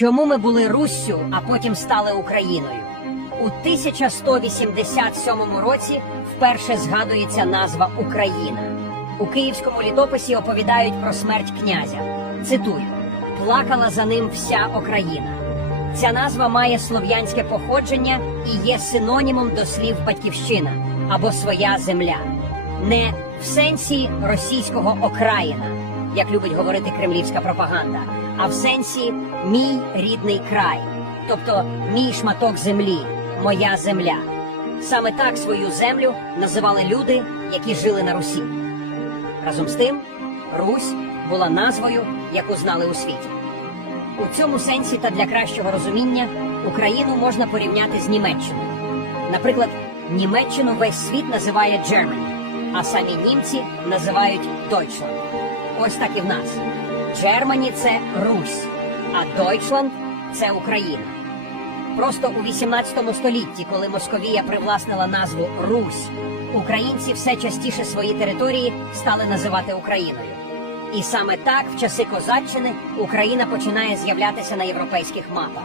Чому ми були Руссю, а потім стали Україною? У 1187 році вперше згадується назва Україна. У київському літописі оповідають про смерть князя. Цитую: плакала за ним вся Україна. Ця назва має слов'янське походження і є синонімом до слів батьківщина або своя земля, не в сенсі російського окраїна, як любить говорити кремлівська пропаганда, а в сенсі мій рідний край, тобто мій шматок землі, моя земля. Саме так свою землю називали люди, які жили на Русі. Разом з тим, Русь була назвою, яку знали у світі. У цьому сенсі та для кращого розуміння Україну можна порівняти з Німеччиною. Наприклад, Німеччину весь світ називає Germany, а самі німці називають Deutschland. Ось так і в нас. Germany – це Русь, а Deutschland – це Україна. Просто у 18 столітті, коли Московія привласнила назву Русь, українці все частіше свої території стали називати Україною. І саме так, в часи козаччини, Україна починає з'являтися на європейських мапах.